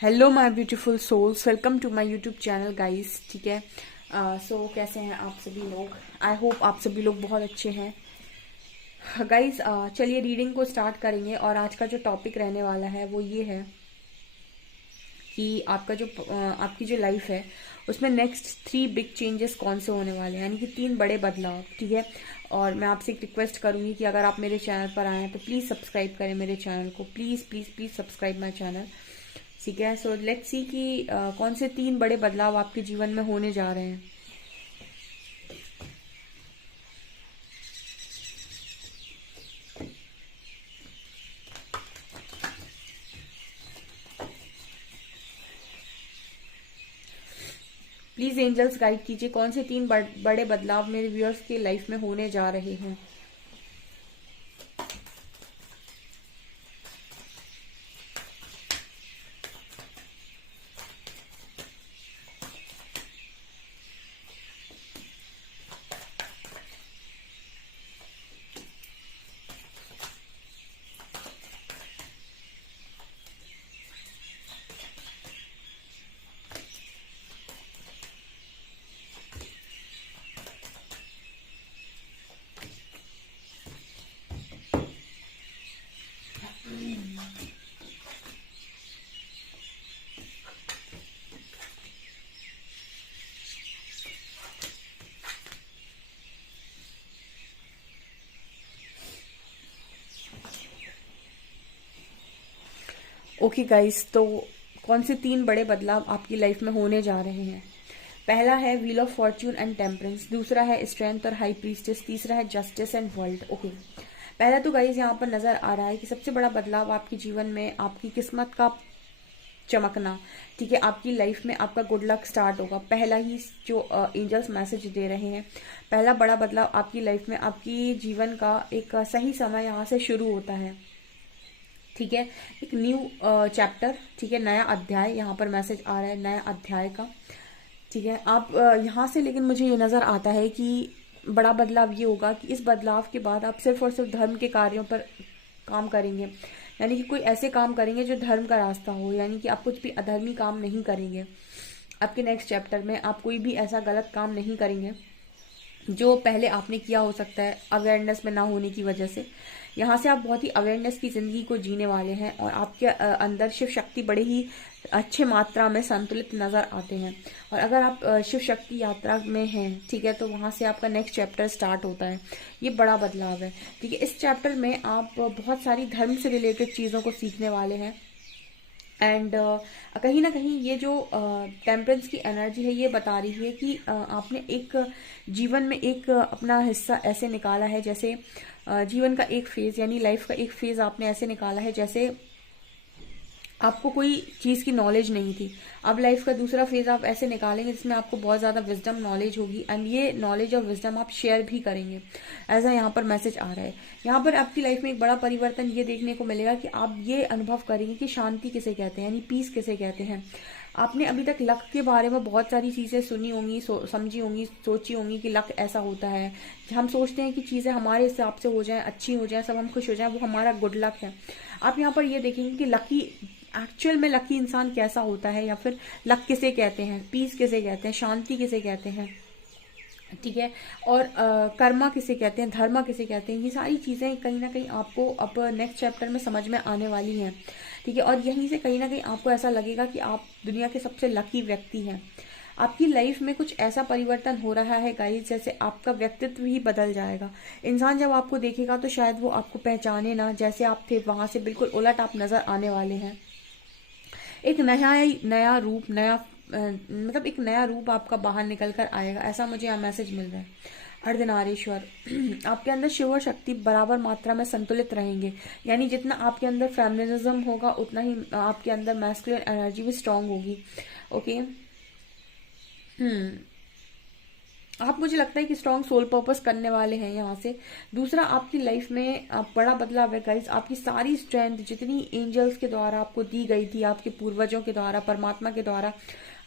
Hello my beautiful souls, welcome to my YouTube channel guys. ठीक है। सो कैसे हैं आप सभी लोग? आई होप आप सभी लोग बहुत अच्छे हैं गाइस। चलिए रीडिंग को स्टार्ट करेंगे। और आज का जो टॉपिक रहने वाला है वो ये है कि आपकी जो लाइफ है उसमें नेक्स्ट 3 बिग चेंजेस कौन से होने वाले हैं, यानी कि 3 बड़े बदलाव। ठीक है। और मैं आपसे एक रिक्वेस्ट करूंगी कि अगर आप मेरे चैनल पर आए हैं तो प्लीज़ सब्सक्राइब करें मेरे चैनल को। Please please please subscribe my channel. ठीक है। सो लेट्स सी कि कौन से 3 बड़े बदलाव आपके जीवन में होने जा रहे हैं। प्लीज एंजल्स गाइड कीजिए कौन से 3 बड़े बदलाव मेरे व्यूअर्स की लाइफ में होने जा रहे हैं। ओके गाइस, तो कौन से 3 बड़े बदलाव आपकी लाइफ में होने जा रहे हैं? पहला है wheel of Fortune and temperance, दूसरा है स्ट्रेंथ और हाई प्रीस्टेस, तीसरा है जस्टिस एंड वर्ल्ड। ओके। पहला तो गाइस यहाँ पर नजर आ रहा है कि सबसे बड़ा बदलाव आपके जीवन में आपकी किस्मत का चमकना। ठीक है। आपकी लाइफ में आपका गुड लक स्टार्ट होगा। पहला ही जो एंजल्स मैसेज दे रहे हैं, पहला बड़ा बदलाव आपकी लाइफ में आपकी जीवन का एक सही समय यहाँ से शुरू होता है। ठीक है। एक न्यू चैप्टर, ठीक है, नया अध्याय यहाँ पर मैसेज आ रहा है, नया अध्याय का। ठीक है। आप यहाँ से, लेकिन मुझे ये नजर आता है कि बड़ा बदलाव ये होगा कि इस बदलाव के बाद आप सिर्फ और सिर्फ धर्म के कार्यों पर काम करेंगे, यानी कि कोई ऐसे काम करेंगे जो धर्म का रास्ता हो, यानी कि आप कुछ भी अधर्मी काम नहीं करेंगे। आपके नेक्स्ट चैप्टर में आप कोई भी ऐसा गलत काम नहीं करेंगे जो पहले आपने किया हो सकता है अवेयरनेस में ना होने की वजह से। यहाँ से आप बहुत ही अवेयरनेस की जिंदगी को जीने वाले हैं और आपके अंदर शिव शक्ति बड़े ही अच्छे मात्रा में संतुलित नजर आते हैं। और अगर आप शिव शक्ति यात्रा में हैं, ठीक है, तो वहां से आपका नेक्स्ट चैप्टर स्टार्ट होता है। ये बड़ा बदलाव है। ठीक है। इस चैप्टर में आप बहुत सारी धर्म से रिलेटेड चीजों को सीखने वाले हैं। एंड कहीं ना कहीं ये जो टेम्परेंस की एनर्जी है ये बता रही है कि आपने एक जीवन में एक अपना हिस्सा ऐसे निकाला है, जैसे जीवन का एक फेज, यानी लाइफ का एक फेज आपने ऐसे निकाला है जैसे आपको कोई चीज की नॉलेज नहीं थी। अब लाइफ का दूसरा फेज आप ऐसे निकालेंगे जिसमें आपको बहुत ज्यादा विजडम नॉलेज होगी, एंड ये नॉलेज और विजडम आप शेयर भी करेंगे। ऐसा यहाँ पर मैसेज आ रहा है। यहाँ पर आपकी लाइफ में एक बड़ा परिवर्तन ये देखने को मिलेगा कि आप ये अनुभव करेंगे कि शांति किसे कहते हैं, यानी पीस किसे कहते हैं। आपने अभी तक लक के बारे में बहुत सारी चीजें सुनी होंगी, समझी होंगी, सोची होंगी कि लक ऐसा होता है। हम सोचते हैं कि चीजें हमारे हिसाब से हो जाए, अच्छी हो जाए, सब हम खुश हो जाए, वो हमारा गुड लक है। आप यहाँ पर ये देखेंगे कि लकी, एक्चुअल में लकी इंसान कैसा होता है, या फिर लक किसे कहते हैं, पीस किसे कहते हैं, शांति किसे कहते हैं। ठीक है। और कर्मा किसे कहते हैं, धर्मा किसे कहते हैं, ये सारी चीजें कहीं ना कहीं आपको अब नेक्स्ट चैप्टर में समझ में आने वाली हैं। ठीक है। और यहीं से कहीं ना कहीं आपको ऐसा लगेगा कि आप दुनिया के सबसे लकी व्यक्ति हैं। आपकी लाइफ में कुछ ऐसा परिवर्तन हो रहा है गाइस, जैसे आपका व्यक्तित्व ही बदल जाएगा। इंसान जब आपको देखेगा तो शायद वो आपको पहचाने ना, जैसे आप थे वहां से बिल्कुल उलट आप नजर आने वाले हैं। एक नया नया रूप, मतलब एक नया रूप आपका बाहर निकल कर आएगा, ऐसा मुझे यहाँ मैसेज मिल रहा है। अर्धनारीश्वर आपके अंदर शिव और शक्ति बराबर मात्रा में संतुलित रहेंगे, यानी जितना आपके अंदर फेमिनिज्म होगा उतना ही आपके अंदर मैस्कुलिन एनर्जी भी स्ट्रांग होगी। ओके। आप, मुझे लगता है कि स्ट्रॉन्ग सोल पर्पस करने वाले हैं यहाँ से। दूसरा, आपकी लाइफ में बड़ा बदलाव है गाइस। आपकी सारी स्ट्रेंथ जितनी एंजल्स के द्वारा आपको दी गई थी, आपके पूर्वजों के द्वारा, परमात्मा के द्वारा,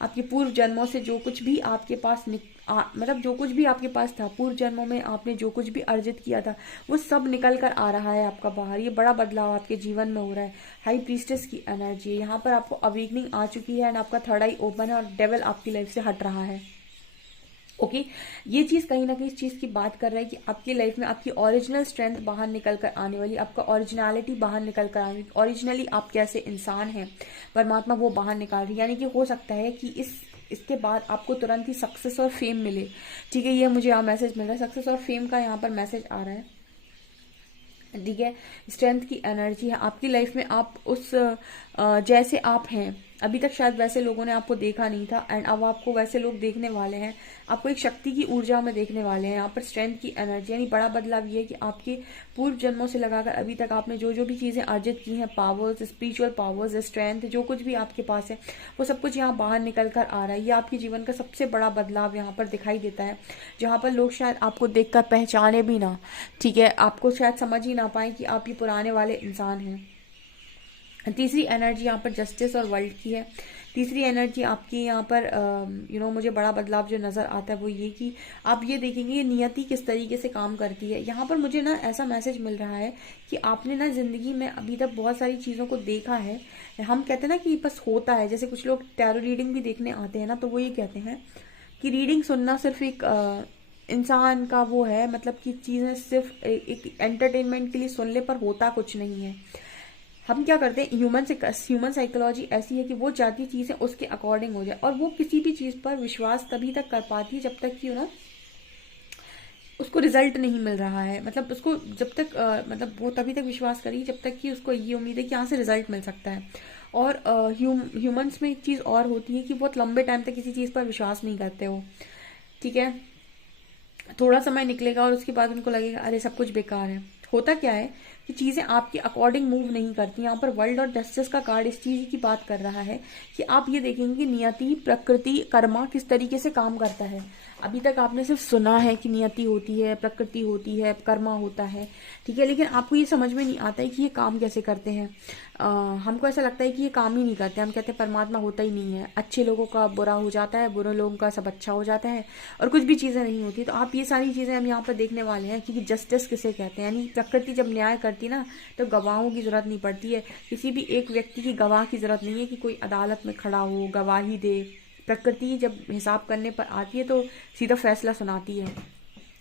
आपके पूर्व जन्मों से जो कुछ भी आपके पास मतलब जो कुछ भी आपके पास था पूर्व जन्मों में, आपने जो कुछ भी अर्जित किया था, वो सब निकल कर आ रहा है आपका बाहर। ये बड़ा बदलाव आपके जीवन में हो रहा है। हाई प्रीस्टेस की एनर्जी है यहाँ पर, आपको अवेकनिंग आ चुकी है एंड आपका थर्ड आई ओपन है और डेविल आपकी लाइफ से हट रहा है। ओके ये चीज कहीं ना कहीं इस चीज की बात कर रहा है कि आपकी लाइफ में आपकी ओरिजिनल स्ट्रेंथ बाहर निकल कर आने वाली, आपका ओरिजिनलिटी बाहर निकल कर आने वाली। ओरिजिनली आप कैसे इंसान हैं, परमात्मा वो बाहर निकाल रही है। यानी कि हो सकता है कि इसके बाद आपको तुरंत ही सक्सेस और फेम मिले। ठीक है, ये मुझे यहाँ मैसेज मिल रहा है, सक्सेस और फेम का यहाँ पर मैसेज आ रहा है। ठीक है, स्ट्रेंथ की एनर्जी है आपकी लाइफ में। आप उस जैसे आप हैं अभी तक शायद वैसे लोगों ने आपको देखा नहीं था एंड अब आपको वैसे लोग देखने वाले हैं। आपको एक शक्ति की ऊर्जा में देखने वाले हैं। यहाँ पर स्ट्रेंथ की एनर्जी, यानी बड़ा बदलाव ये है कि आपके पूर्व जन्मों से लगाकर अभी तक आपने जो जो भी चीजें अर्जित की हैं, पावर्स, स्पिरिचुअल पावर्स, स्ट्रेंथ, जो कुछ भी आपके पास है वो सब कुछ यहाँ बाहर निकल कर आ रहा है। ये आपके जीवन का सबसे बड़ा बदलाव यहाँ पर दिखाई देता है, जहाँ पर लोग शायद आपको देखकर पहचाने भी ना। ठीक है, आपको शायद समझ ही ना पाए कि आप ये पुराने वाले इंसान हैं। तीसरी एनर्जी यहाँ पर जस्टिस और वर्ल्ड की है। तीसरी एनर्जी आपकी यहाँ पर मुझे बड़ा बदलाव जो नज़र आता है वो ये कि आप ये देखेंगे ये नियति किस तरीके से काम करती है। यहाँ पर मुझे ना ऐसा मैसेज मिल रहा है कि आपने ना ज़िंदगी में अभी तक बहुत सारी चीज़ों को देखा है। हम कहते हैं ना कि बस होता है, जैसे कुछ लोग टैरो रीडिंग भी देखने आते हैं ना, तो वो ये कहते हैं कि रीडिंग सुनना सिर्फ एक इंसान का वो है, मतलब कि चीज़ें सिर्फ एक एंटरटेनमेंट के लिए सुन ले, पर होता कुछ नहीं है। हम क्या करते हैं, ह्यूमन साइकोलॉजी ऐसी है कि वो चाहती चीजें उसके अकॉर्डिंग हो जाए, और वो किसी भी चीज पर विश्वास तभी तक कर पाती है जब तक कि उसको रिजल्ट नहीं मिल रहा है। मतलब उसको जब तक मतलब वो तभी तक विश्वास करेगी जब तक कि उसको ये उम्मीद है कि यहाँ से रिजल्ट मिल सकता है। और ह्यूमंस में एक चीज और होती है कि बहुत लंबे टाइम तक किसी चीज पर विश्वास नहीं करते हो। ठीक है, थोड़ा समय निकलेगा और उसके बाद उनको लगेगा अरे सब कुछ बेकार है। होता क्या है कि चीजें आपके अकॉर्डिंग मूव नहीं करती। यहाँ पर वर्ल्ड और जस्टिस का कार्ड इस चीज की बात कर रहा है कि आप ये देखेंगे कि नियति, प्रकृति, कर्मा किस तरीके से काम करता है। अभी तक आपने सिर्फ सुना है कि नियति होती है, प्रकृति होती है, कर्मा होता है। ठीक है, लेकिन आपको ये समझ में नहीं आता है कि ये काम कैसे करते हैं। हमको ऐसा लगता है कि ये काम ही नहीं करते। हम कहते हैं परमात्मा होता ही नहीं है, अच्छे लोगों का बुरा हो जाता है, बुरे लोगों का सब अच्छा हो जाता है, और कुछ भी चीजें नहीं होती। तो आप ये सारी चीजें हम यहाँ पर देखने वाले हैं कि जस्टिस किसे कहते हैं। यानी प्रकृति जब न्याय करती ना, तो गवाहों की जरूरत नहीं पड़ती है, किसी भी एक व्यक्ति की गवाह की जरूरत नहीं है कि कोई अदालत में खड़ा हो गवाही दे। प्रकृति जब हिसाब करने पर आती है तो सीधा फैसला सुनाती है।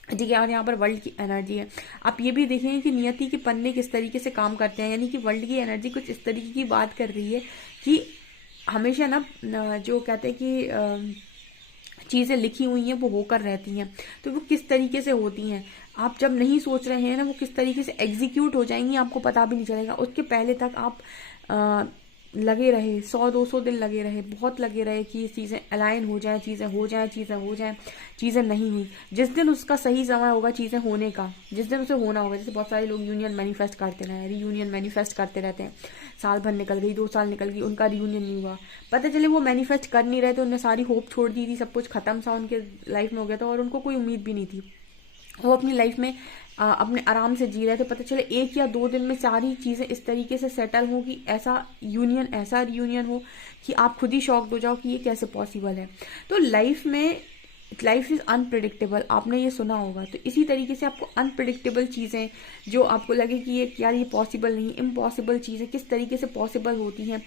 ठीक है, और यहाँ पर वर्ल्ड की एनर्जी है। आप ये भी देखेंगे कि नियति के पन्ने किस तरीके से काम करते हैं। यानी कि वर्ल्ड की एनर्जी कुछ इस तरीके की बात कर रही है कि हमेशा ना जो कहते हैं कि चीजें लिखी हुई हैं वो होकर रहती हैं, तो वो किस तरीके से होती हैं, आप जब नहीं सोच रहे हैं ना, वो किस तरीके से एग्जीक्यूट हो जाएंगी आपको पता भी नहीं चलेगा। उसके पहले तक आप लगे रहे, 100-200 दिन लगे रहे, बहुत लगे रहे कि चीज़ें अलाइन हो जाएं, चीज़ें हो जाएं, चीज़ें हो जाएं, चीज़ें नहीं हुई। जिस दिन उसका सही समय होगा चीज़ें होने का, जिस दिन उसे होना होगा, जैसे बहुत सारे लोग यूनियन मैनिफेस्ट करते रहे, रियूनियन मैनिफेस्ट करते रहते हैं, साल भर निकल गई, 2 साल निकल गई, उनका रियूनियन नहीं हुआ। पता चले वो मैनिफेस्ट कर नहीं रहे थे, उन्होंने सारी होप छोड़ दी थी, सब कुछ खत्म सा उनके लाइफ में हो गया था और उनको कोई उम्मीद भी नहीं थी। वो अपनी लाइफ में अपने आराम से जी रहे थे, पता चले 1 या 2 दिन में सारी चीजें इस तरीके से सेटल हो कि ऐसा रियूनियन हो कि आप खुद ही शॉक्ड हो जाओ कि ये कैसे पॉसिबल है। तो लाइफ इज अनप्रिडिक्टेबल, आपने ये सुना होगा। तो इसी तरीके से आपको अनप्रिडिक्टेबल चीजें जो आपको लगे कि ये यार ये पॉसिबल नहीं, इम्पॉसिबल चीजें किस तरीके से पॉसिबल होती हैं,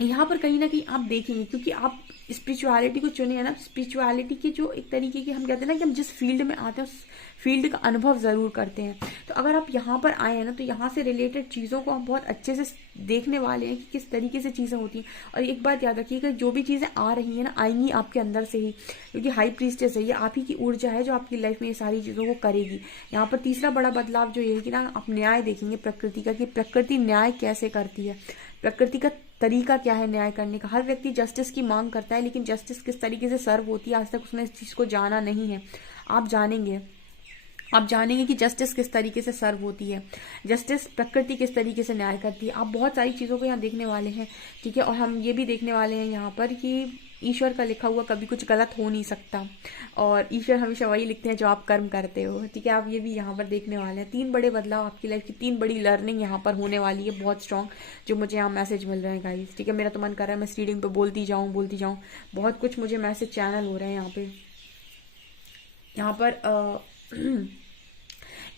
यहाँ पर कहीं ना कहीं आप देखेंगे, क्योंकि आप स्पिरिचुअलिटी को चुने हैं ना। स्पिरिचुअलिटी के जो एक तरीके की हम कहते हैं ना कि हम जिस फील्ड में आते हैं उस फील्ड का अनुभव जरूर करते हैं। तो अगर आप यहाँ पर आए हैं ना, तो यहाँ से रिलेटेड चीज़ों को हम बहुत अच्छे से देखने वाले हैं कि किस तरीके से चीज़ें होती हैं। और एक बात याद रखिएगा, जो भी चीज़ें आ रही हैं ना, आएंगी आपके अंदर से ही, क्योंकि हाई प्रीस्टेस है, ये आप ही की ऊर्जा है जो आपकी लाइफ में ये सारी चीज़ों को करेगी। यहाँ पर तीसरा बड़ा बदलाव जो ये है कि ना, आप न्याय देखेंगे प्रकृति का, कि प्रकृति न्याय कैसे करती है, प्रकृति का तरीका क्या है न्याय करने का। हर व्यक्ति जस्टिस की मांग करता है, लेकिन जस्टिस किस तरीके से सर्व होती है आज तक उसने इस चीज को जाना नहीं है। आप जानेंगे कि जस्टिस किस तरीके से सर्व होती है, जस्टिस प्रकृति किस तरीके से न्याय करती है। आप बहुत सारी चीज़ों को यहाँ देखने वाले हैं। ठीक है, और हम ये भी देखने वाले हैं यहाँ पर कि ईश्वर का लिखा हुआ कभी कुछ गलत हो नहीं सकता, और ईश्वर हमेशा वही लिखते हैं जो आप कर्म करते हो, ठीक है। आप ये भी यहाँ पर देखने वाले हैं, 3 बड़े बदलाव आपकी लाइफ की, 3 बड़ी लर्निंग यहाँ पर होने वाली है, बहुत स्ट्रांग, जो मुझे यहाँ मैसेज मिल रहे हैं गाइस, ठीक है। मेरा तो मन कर रहा है मैं इस रीडिंग पे बोलती जाऊँ, बहुत कुछ मुझे मैसेज चैनल हो रहे हैं यहाँ पर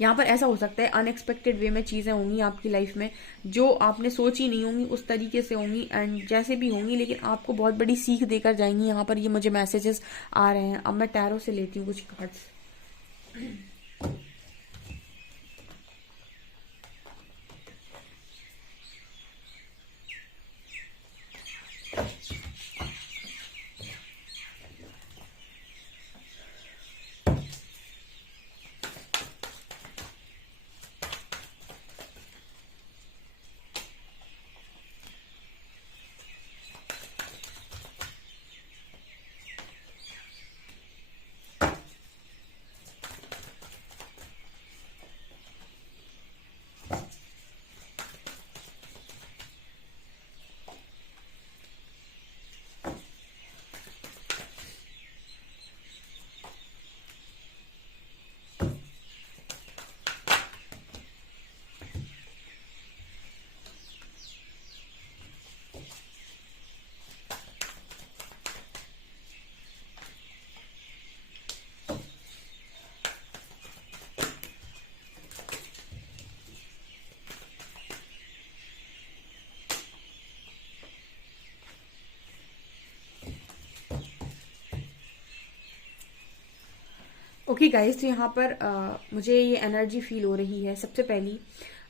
यहाँ पर ऐसा हो सकता है अनएक्सपेक्टेड वे में चीज़ें होंगी आपकी लाइफ में, जो आपने सोची नहीं होंगी उस तरीके से होंगी, एंड जैसे भी होंगी लेकिन आपको बहुत बड़ी सीख देकर जाएंगी। यहाँ पर ये मुझे मैसेजेस आ रहे हैं। अब मैं टैरो से लेती हूँ कुछ कार्ड्स। ओके गाइस, तो यहाँ पर मुझे ये एनर्जी फील हो रही है। सबसे पहली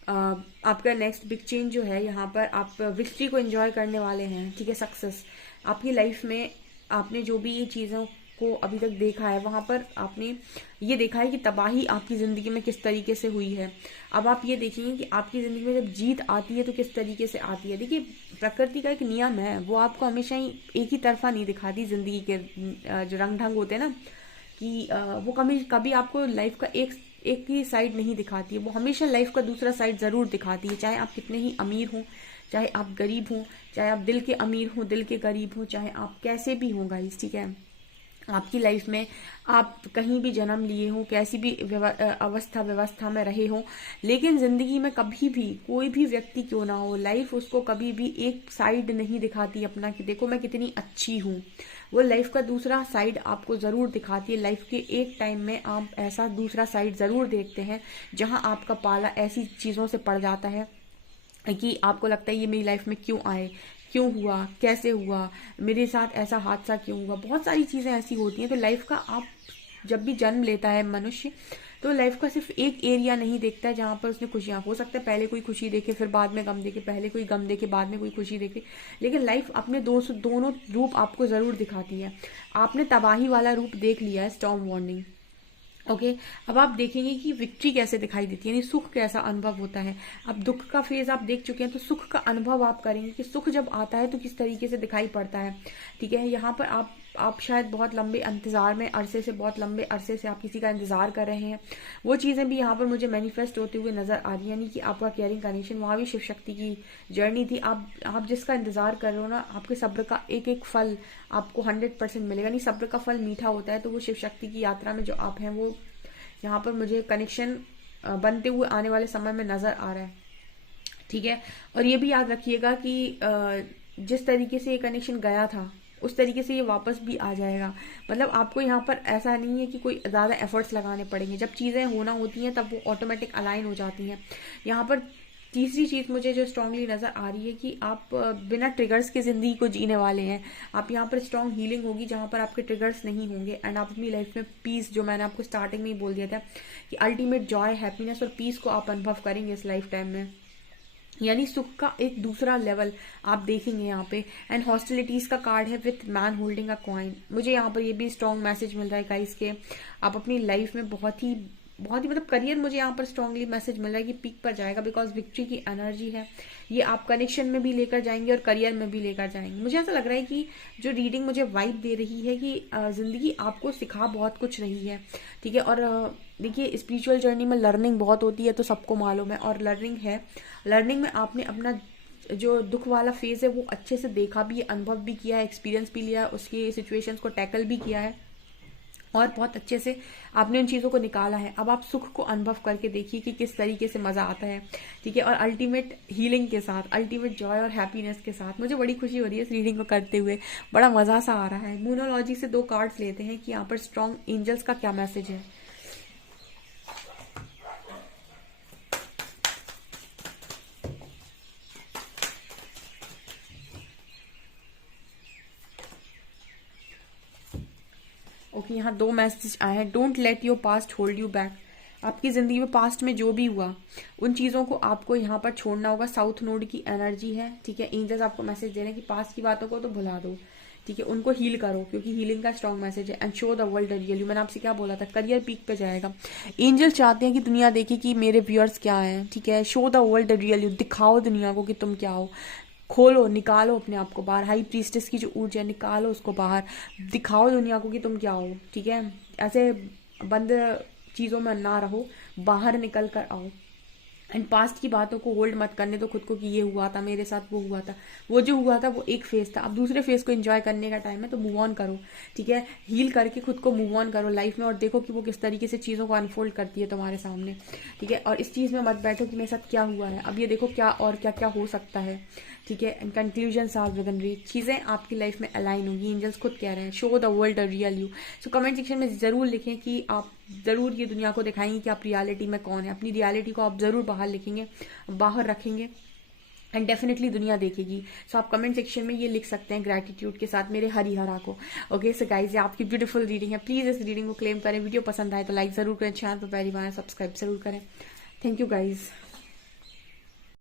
आपका नेक्स्ट बिग चेंज जो है, यहाँ पर आप विक्ट्री को एंजॉय करने वाले हैं, ठीक है। सक्सेस आपकी लाइफ में, आपने जो भी ये चीज़ों को अभी तक देखा है, वहां पर आपने ये देखा है कि तबाही आपकी ज़िंदगी में किस तरीके से हुई है। अब आप ये देखेंगे कि आपकी ज़िंदगी में जब जीत आती है तो किस तरीके से आती है। देखिए, प्रकृति का एक नियम है, वो आपको हमेशा ही एक ही तरफा नहीं दिखाती। ज़िंदगी के जो रंग ढंग होते हैं ना, कि वो कभी आपको लाइफ का एक ही साइड नहीं दिखाती है, वो हमेशा लाइफ का दूसरा साइड जरूर दिखाती है। चाहे आप कितने ही अमीर हों, चाहे आप गरीब हों, चाहे आप दिल के अमीर हों, दिल के गरीब हों, चाहे आप कैसे भी हों गाइस, ठीक है। आपकी लाइफ में आप कहीं भी जन्म लिए हो, कैसी भी व्यवस्था में रहे हो, लेकिन जिंदगी में कभी भी कोई भी व्यक्ति क्यों ना हो, लाइफ उसको कभी भी एक साइड नहीं दिखाती अपना कि देखो मैं कितनी अच्छी हूँ। वो लाइफ का दूसरा साइड आपको जरूर दिखाती है। लाइफ के एक टाइम में आप ऐसा दूसरा साइड जरूर देखते हैं जहां आपका पाला ऐसी चीजों से पड़ जाता है कि आपको लगता है ये मेरी लाइफ में क्यों आए, क्यों हुआ, कैसे हुआ, मेरे साथ ऐसा हादसा क्यों हुआ। बहुत सारी चीजें ऐसी होती हैं। तो लाइफ का, आप जब भी जन्म लेता है मनुष्य, तो लाइफ का सिर्फ एक एरिया नहीं देखता है जहां पर उसने खुशियां, हो सकता है पहले कोई खुशी देखे फिर बाद में गम देखे, पहले कोई गम देखे बाद में कोई खुशी देखे, लेकिन लाइफ अपने दोनों रूप आपको जरूर दिखाती है। आपने तबाही वाला रूप देख लिया है, स्टॉर्म वार्निंग, ओके। अब आप देखेंगे कि विक्ट्री कैसे दिखाई देती है, यानी सुख कैसा अनुभव होता है। अब दुख का फेज आप देख चुके हैं, तो सुख का अनुभव आप करेंगे कि सुख जब आता है तो किस तरीके से दिखाई पड़ता है, ठीक है। यहाँ पर आप शायद बहुत लंबे इंतजार में, बहुत लंबे अरसे से आप किसी का इंतजार कर रहे हैं, वो चीजें भी यहाँ पर मुझे मैनिफेस्ट होते हुए नजर आ रही है। यानी कि आपका केयरिंग कनेक्शन, वहां भी शिव शक्ति की जर्नी थी। आप जिसका इंतजार कर रहे हो ना, आपके सब्र का एक एक फल आपको 100% मिलेगा। नहीं, सब्र का फल मीठा होता है, तो वो शिव शक्ति की यात्रा में जो आप हैं, वो यहाँ पर मुझे कनेक्शन बनते हुए आने वाले समय में नजर आ रहा है, ठीक है। और ये भी याद रखिएगा कि जिस तरीके से ये कनेक्शन गया था उस तरीके से ये वापस भी आ जाएगा। मतलब आपको यहाँ पर ऐसा नहीं है कि कोई ज्यादा एफर्ट्स लगाने पड़ेंगे। जब चीजें होना होती हैं तब वो ऑटोमेटिक अलाइन हो जाती हैं। यहाँ पर तीसरी चीज मुझे जो स्ट्रांगली नजर आ रही है कि आप बिना ट्रिगर्स के जिंदगी को जीने वाले हैं। आप यहाँ पर स्ट्रांग हीलिंग होगी जहां पर आपके ट्रिगर्स नहीं होंगे, एंड आप अपनी लाइफ में पीस, जो मैंने आपको स्टार्टिंग में ही बोल दिया था कि अल्टीमेट जॉय, हैप्पीनेस और पीस को आप अनुभव करेंगे इस लाइफ टाइम में। यानी सुख का एक दूसरा लेवल आप देखेंगे यहाँ पे। एंड हॉस्टिलिटीज का कार्ड है with man holding a coin. मुझे यहाँ पर ये भी स्ट्रॉन्ग मैसेज मिल रहा है गाइस के आप अपनी लाइफ में बहुत ही मतलब करियर, मुझे यहाँ पर स्ट्रांगली मैसेज मिल रहा है कि पीक पर जाएगा, बिकॉज विक्ट्री की एनर्जी है। ये आप कनेक्शन में भी लेकर जाएंगे और करियर में भी लेकर जाएंगे। मुझे ऐसा लग रहा है कि जो रीडिंग मुझे वाइब दे रही है कि जिंदगी आपको सिखा बहुत कुछ रही है, ठीक है। और देखिए, स्पिरिचुअल जर्नी में लर्निंग बहुत होती है, तो सबको मालूम है, और लर्निंग में आपने अपना जो दुख वाला फेज है वो अच्छे से देखा भी, अनुभव भी किया है, एक्सपीरियंस भी लिया है, उसकी सिचुएशंस को टैकल भी किया है और बहुत अच्छे से आपने उन चीज़ों को निकाला है। अब आप सुख को अनुभव करके देखिए कि किस तरीके से मज़ा आता है, ठीक है, और अल्टीमेट हीलिंग के साथ, अल्टीमेट जॉय और हैप्पीनेस के साथ। मुझे बड़ी खुशी हो रही है इस रीडिंग को करते हुए, बड़ा मज़ा सा आ रहा है। मूनोलॉजी से 2 कार्ड्स लेते हैं कि यहाँ पर स्ट्रॉन्ग एंजल्स का क्या मैसेज है। ओके, यहाँ 2 मैसेज आए हैं। Don't let your past hold you back. आपकी जिंदगी में पास्ट में जो भी हुआ उन चीज़ों को आपको यहाँ पर छोड़ना होगा। साउथ नोड की एनर्जी है, ठीक है। एंजल्स आपको मैसेज दे रहे हैं कि पास्ट की बातों को तो भुला दो, ठीक है, उनको हील करो, क्योंकि हीलिंग का स्ट्रॉन्ग मैसेज है। And show the world the real you. मैंने आपसे क्या बोला था, करियर पीक पे जाएगा। एंजल चाहते हैं कि दुनिया देखे कि मेरे व्यूअर्स क्या हैं, ठीक है। Show the world the real you, दिखाओ दुनिया को कि तुम क्या हो, खोलो, निकालो अपने आप को बाहर। हाई प्रीस्टेस की जो ऊर्जा है, निकालो उसको बाहर, दिखाओ दुनिया को कि तुम क्या हो, ठीक है। ऐसे बंद चीज़ों में ना रहो, बाहर निकल कर आओ। एंड पास्ट की बातों को होल्ड मत करने दो खुद को कि ये हुआ था मेरे साथ, वो हुआ था, वो जो हुआ था वो एक फेज था। अब दूसरे फेज को एंजॉय करने का टाइम है, तो मूव ऑन करो, ठीक है। हील करके खुद को मूव ऑन करो लाइफ में और देखो कि वो किस तरीके से चीज़ों को अनफोल्ड करती है तुम्हारे सामने, ठीक है। और इस चीज़ में मत बैठो कि मेरे साथ क्या हुआ है, अब ये देखो क्या और क्या क्या हो सकता है, ठीक है। And conclusion are within reach. चीज़ें आपकी लाइफ में अलाइन होंगी, एंजल्स खुद कह रहे हैं। Show the world the real you. So comment section में ज़रूर लिखें कि आप ज़रूर ये दुनिया को दिखाएंगे कि आप रियलिटी में कौन है। अपनी रियलिटी को आप ज़रूर बाहर लिखेंगे, बाहर रखेंगे एंड डेफिनेटली दुनिया देखेगी। सो आप कमेंट सेक्शन में ये लिख सकते हैं ग्रैटिट्यूड के साथ मेरे हरिहरा को। ओके सो गाइज, ये आपकी ब्यूटीफुल रीडिंग है। प्लीज़ इस रीडिंग को क्लेम करें। वीडियो पसंद आए तो लाइक ज़रूर करें, चैनल पर पहली बार सब्सक्राइब जरूर करें। Thank you guys.